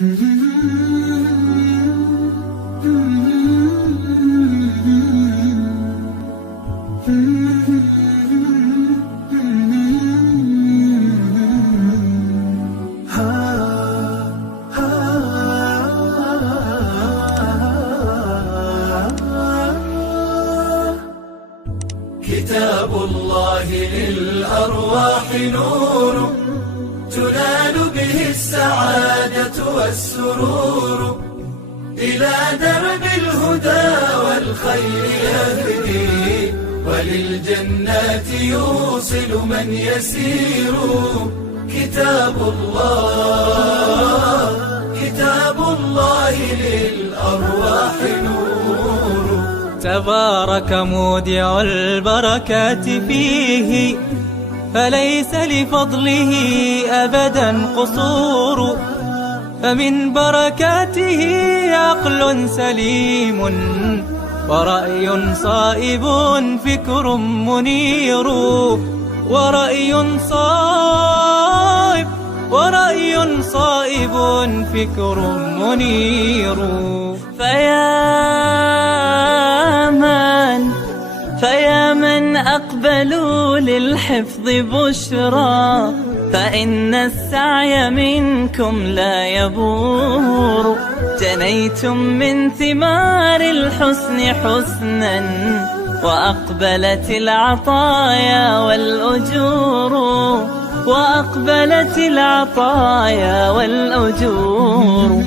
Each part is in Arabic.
كتاب الله للأرواح نور، تنال به السعادة والسرور، إلى درب الهدى والخير يهدي، وللجنات يوصل من يسير. كتاب الله للأرواح نور. تبارك مودع البركات فيه، فليس لفضله أبدا قصور. فمن بركاته عقل سليم، ورأي صائب فكر منير. ورأي صائب فكر منير. فيا من أقبلوا للحفظ بشرى، فإن السعي منكم لا يبور. جنيتم من ثمار الحسن حسنا، وأقبلت العطايا والأجور.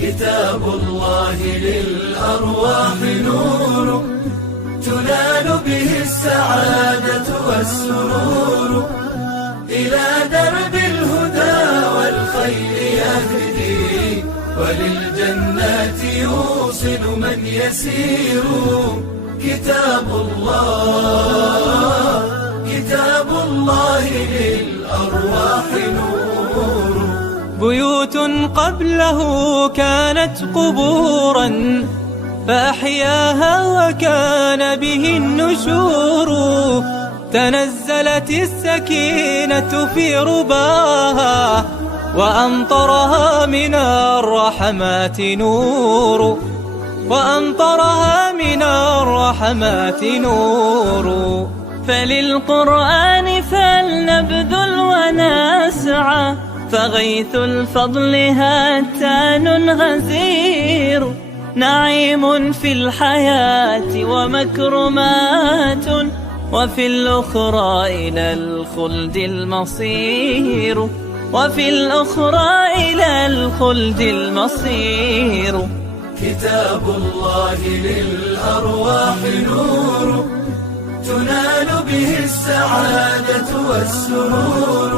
كتاب الله للأرواح نور، تنال به السعادة والسرور، إلى درب الهدى والخير يهدي، وللجنات يوصل من يسير. كتاب الله للأرواح نور. بيوت قبله كانت قبورا، فأحياها وكان به النشور. تنزلت السكينة في رباها، وأمطرها من الرحمات نور. فللقرآن فلنبذل ونسعى، فغيث الفضل هاتان غزير. نعيم في الحياة ومكرمات، وفي الأخرى إلى الخلد المصير. كتاب الله للأرواح نور، تنال به السعادة والسرور،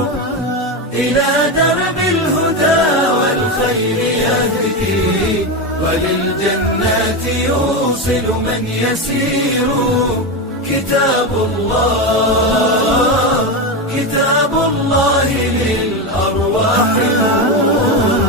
إلى درب الهدى والخير يهدي، وللجنات يوصل من يسير. كتاب الله للأرواح نور.